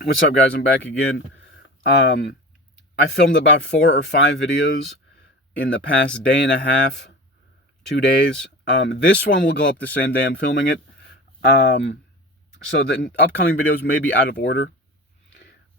What's up, guys? I'm back again. Um, I filmed about 4 or 5 videos in the past day and a half, 2 days. This one will go up the same day I'm filming it. Um, so the upcoming videos may be out of order,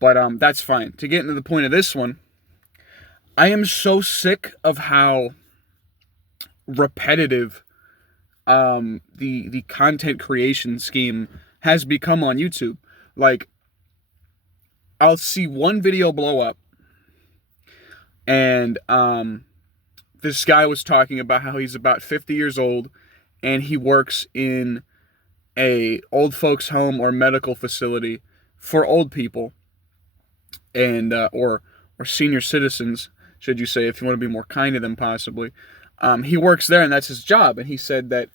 but that's fine. To get into the point of this one, I am so sick of how repetitive the content creation scheme has become on YouTube. Like, I'll see one video blow up, and this guy was talking about how he's about 50 years old and he works in a old folks home or medical facility for old people and or senior citizens, should you say, if you want to be more kind to them, possibly. He works there and that's his job, and he said that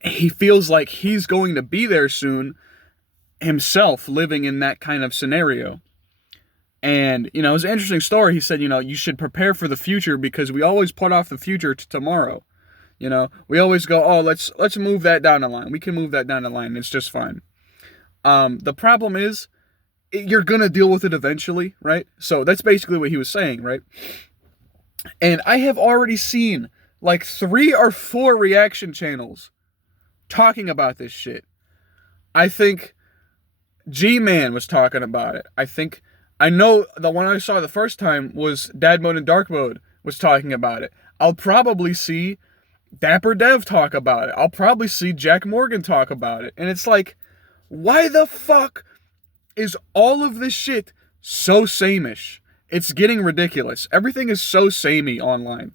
he feels like he's going to be there soon himself, living in that kind of scenario. And, it was an interesting story. He said, you should prepare for the future because we always put off the future to tomorrow. We always go, oh, let's move that down the line. We can move that down the line. It's just fine. The problem is, you're going to deal with it eventually, right? So that's basically what he was saying, right? And I have already seen like 3 or 4 reaction channels talking about this shit. I think G-Man was talking about it. I know the one I saw the first time was Dad Mode and Dark Mode was talking about it. I'll probably see Dapper Dev talk about it. I'll probably see Jack Morgan talk about it. And it's like, why the fuck is all of this shit so sameish? It's getting ridiculous. Everything is so samey online.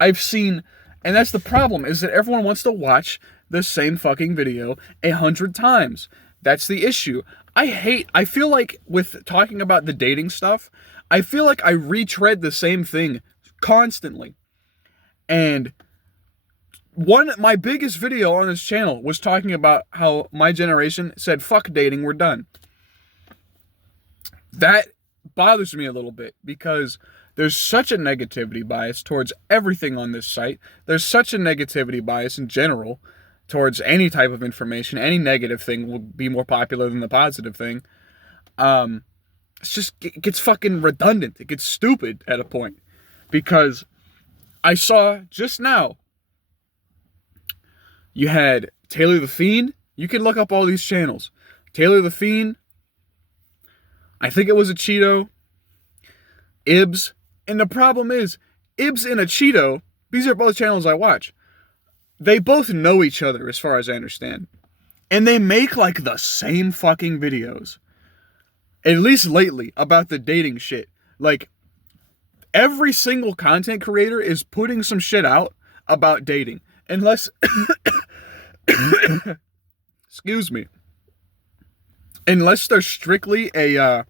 I've seen, and that's the problem, is that everyone wants to watch the same fucking video 100 times. That's the issue. I feel like with talking about the dating stuff, I feel like I retread the same thing constantly. And my biggest video on this channel was talking about how my generation said, fuck dating, we're done. That bothers me a little bit because there's such a negativity bias towards everything on this site. There's such a negativity bias in general towards any type of information. Any negative thing will be more popular than the positive thing. It gets fucking redundant. It gets stupid at a point. Because I saw just now, you had Taylor the Fiend. You can look up all these channels. Taylor the Fiend. I think it was a Cheeto. Ibs. And the problem is, Ibs and a Cheeto, these are both channels I watch. They both know each other, as far as I understand. And they make, like, the same fucking videos. At least lately, about the dating shit. Like, every single content creator is putting some shit out about dating. Unless... excuse me. Unless they're strictly a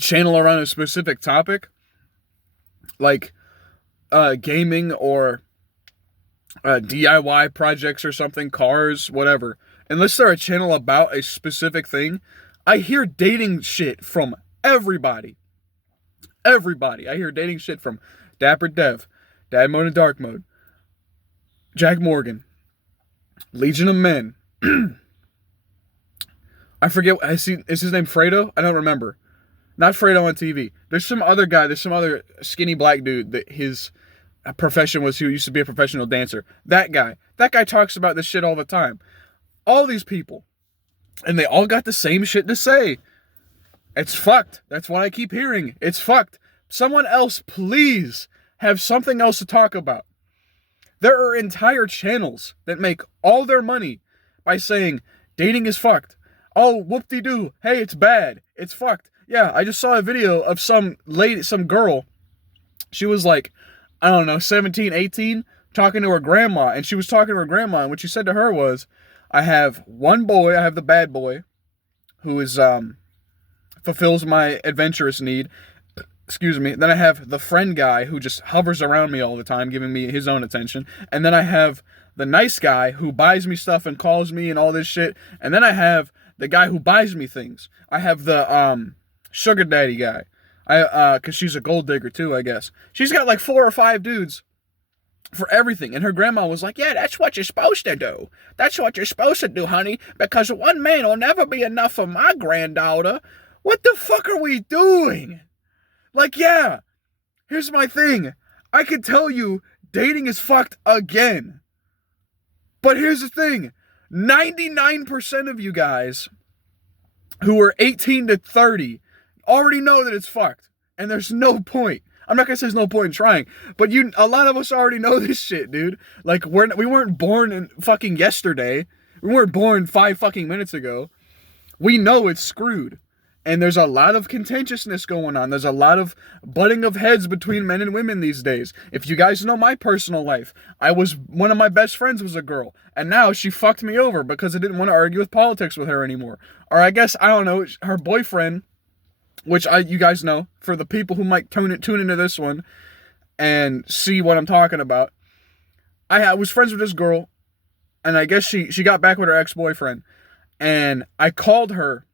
channel around a specific topic. Like, gaming or... DIY projects or something, cars, whatever. Unless they're a channel about a specific thing, I hear dating shit from everybody. Everybody. I hear dating shit from Dapper Dev, Dad Mode and Dark Mode, Jack Morgan, Legion of Men. I forget. Is his name Fredo? I don't remember. Not Fredo on TV. There's some other guy. There's some other skinny black dude that his profession was, who used to be a professional dancer. That guy talks about this shit all the time. All these people, and they all got the same shit to say. It's fucked. That's what I keep hearing. It's fucked. Someone else, please, have something else to talk about. There are entire channels that make all their money by saying dating is fucked. Oh, whoop-de-doo. Hey, it's bad. It's fucked. Yeah, I just saw a video of some girl. She was like, I don't know, 17, 18, talking to her grandma. And she was talking to her grandma, and what she said to her was, I have one boy, I have the bad boy, who is, fulfills my adventurous need. Excuse me. Then I have the friend guy who just hovers around me all the time, giving me his own attention. And then I have the nice guy who buys me stuff and calls me and all this shit. And then I have the guy who buys me things. I have the, sugar daddy guy. Cause she's a gold digger too, I guess. She's got like 4 or 5 dudes for everything. And her grandma was like, yeah, that's what you're supposed to do. That's what you're supposed to do, honey, because one man will never be enough for my granddaughter. What the fuck are we doing? Like, yeah, here's my thing. I can tell you dating is fucked again. But here's the thing. 99% of you guys who are 18 to 30 already know that it's fucked. And there's no point. I'm not gonna say there's no point in trying, but a lot of us already know this shit, dude. Like, we weren't born in fucking yesterday. We weren't born 5 fucking minutes ago. We know it's screwed. And there's a lot of contentiousness going on. There's a lot of butting of heads between men and women these days. If you guys know my personal life, one of my best friends was a girl. And now she fucked me over because I didn't want to argue with politics with her anymore. Or I guess, I don't know, her boyfriend, which you guys know, for the people who might tune into this one and see what I'm talking about. I was friends with this girl, and I guess she got back with her ex-boyfriend. And I called her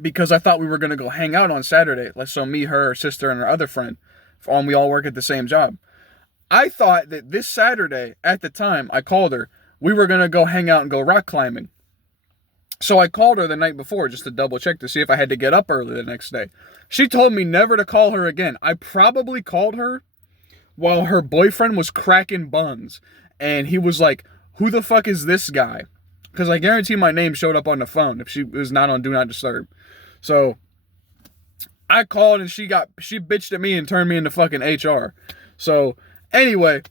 because I thought we were going to go hang out on Saturday. So me, her sister, and her other friend, we all work at the same job. I thought that this Saturday, at the time I called her, we were going to go hang out and go rock climbing. So I called her the night before just to double check to see if I had to get up early the next day. She told me never to call her again. I probably called her while her boyfriend was cracking buns. And he was like, who the fuck is this guy? Because I guarantee my name showed up on the phone if she was not on Do Not Disturb. So I called and she bitched at me and turned me into fucking HR. So anyway,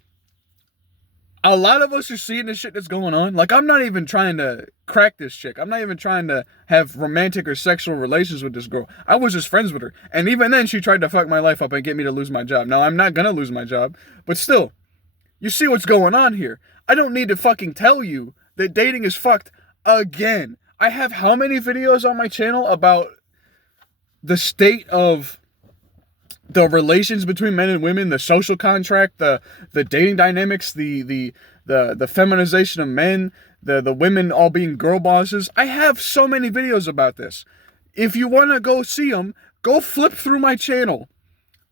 a lot of us are seeing this shit that's going on. Like, I'm not even trying to crack this chick. I'm not even trying to have romantic or sexual relations with this girl. I was just friends with her. And even then, she tried to fuck my life up and get me to lose my job. Now, I'm not gonna lose my job. But still, you see what's going on here. I don't need to fucking tell you that dating is fucked again. I have how many videos on my channel about the state of the relations between men and women, the social contract, the dating dynamics, the feminization of men, the women all being girl bosses. I have so many videos about this. If you want to go see them, go flip through my channel.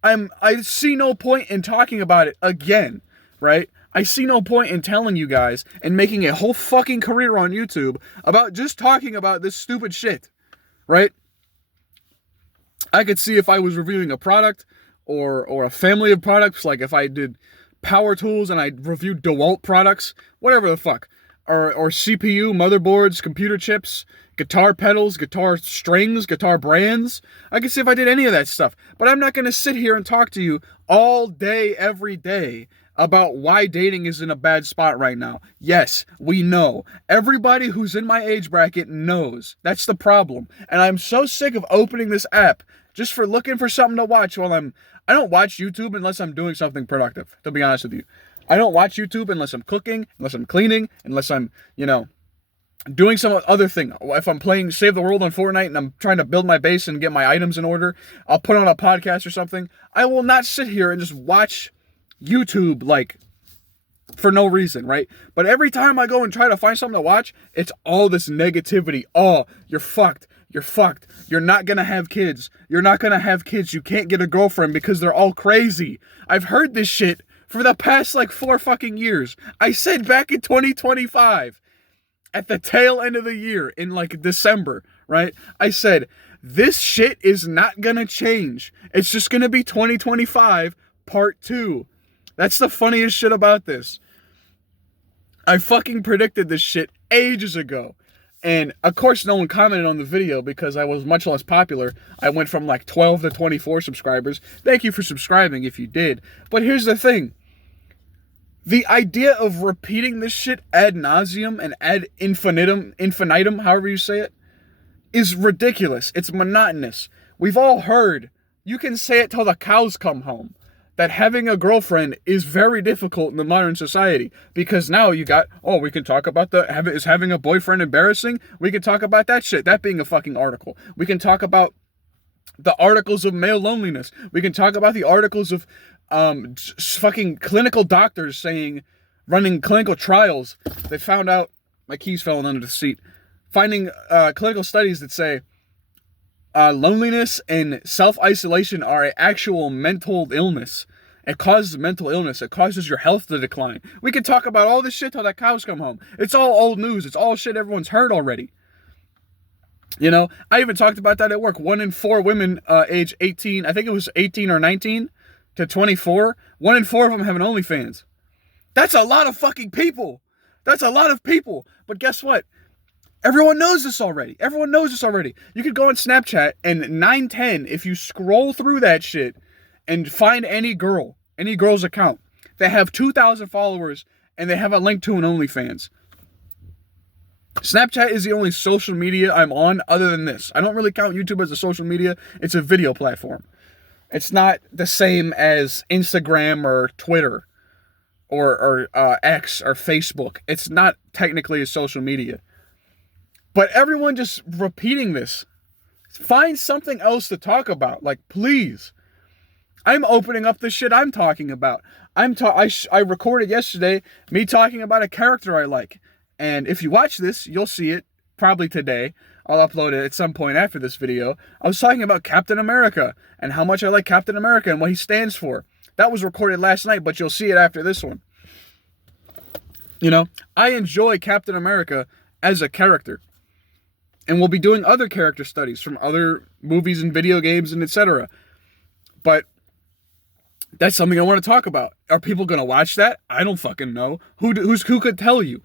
I see no point in talking about it again, right? I see no point in telling you guys and making a whole fucking career on YouTube about just talking about this stupid shit, right? I could see if I was reviewing a product or a family of products, like if I did power tools and I reviewed DeWalt products, whatever the fuck, or CPU, motherboards, computer chips, guitar pedals, guitar strings, guitar brands. I could see if I did any of that stuff. But I'm not going to sit here and talk to you all day, every day about why dating is in a bad spot right now. Yes, we know. Everybody who's in my age bracket knows. That's the problem. And I'm so sick of opening this app just for looking for something to watch while I don't watch YouTube unless I'm doing something productive, to be honest with you. I don't watch YouTube unless I'm cooking, unless I'm cleaning, unless I'm, doing some other thing. If I'm playing Save the World on Fortnite and I'm trying to build my base and get my items in order, I'll put on a podcast or something. I will not sit here and just watch YouTube, for no reason, right? But every time I go and try to find something to watch, it's all this negativity. Oh, you're fucked. You're fucked. You're not gonna have kids. You're not gonna have kids. You can't get a girlfriend because they're all crazy. I've heard this shit for the past 4 fucking years. I said back in 2025, at the tail end of the year, in December, right? I said, this shit is not gonna change. It's just gonna be 2025 part 2. That's the funniest shit about this. I fucking predicted this shit ages ago. And of course no one commented on the video because I was much less popular. I went from 12 to 24 subscribers. Thank you for subscribing if you did. But here's the thing. The idea of repeating this shit ad nauseum and ad infinitum, however you say it, is ridiculous. It's monotonous. We've all heard, you can say it till the cows come home, that having a girlfriend is very difficult in the modern society. Because now you got, we can talk about is having a boyfriend embarrassing? We can talk about that shit, that being a fucking article. We can talk about the articles of male loneliness. We can talk about the articles of fucking clinical doctors running clinical trials. They found out, my keys fell under the seat, finding clinical studies that say loneliness and self-isolation are an actual mental illness. It causes mental illness. It causes your health to decline. We can talk about all this shit till the cows come home. It's all old news. It's all shit everyone's heard already. You know, I even talked about that at work. 1 in 4 women age 18, I think it was 18 or 19 to 24, 1 in 4 of them have an OnlyFans. That's a lot of fucking people. That's a lot of people. But guess what? Everyone knows this already. Everyone knows this already. You could go on Snapchat and 910, if you scroll through that shit and find any girl's account, they have 2,000 followers and they have a link to an OnlyFans. Snapchat is the only social media I'm on other than this. I don't really count YouTube as a social media. It's a video platform. It's not the same as Instagram or Twitter or X or Facebook. It's not technically a social media. But everyone just repeating this. Find something else to talk about. Like, please. I'm opening up the shit I'm talking about. I recorded yesterday me talking about a character I like. And if you watch this, you'll see it probably today. I'll upload it at some point after this video. I was talking about Captain America and how much I like Captain America and what he stands for. That was recorded last night, but you'll see it after this one. You know, I enjoy Captain America as a character. And we'll be doing other character studies from other movies and video games and etc. But that's something I want to talk about. Are people going to watch that? I don't fucking know. Who could tell you?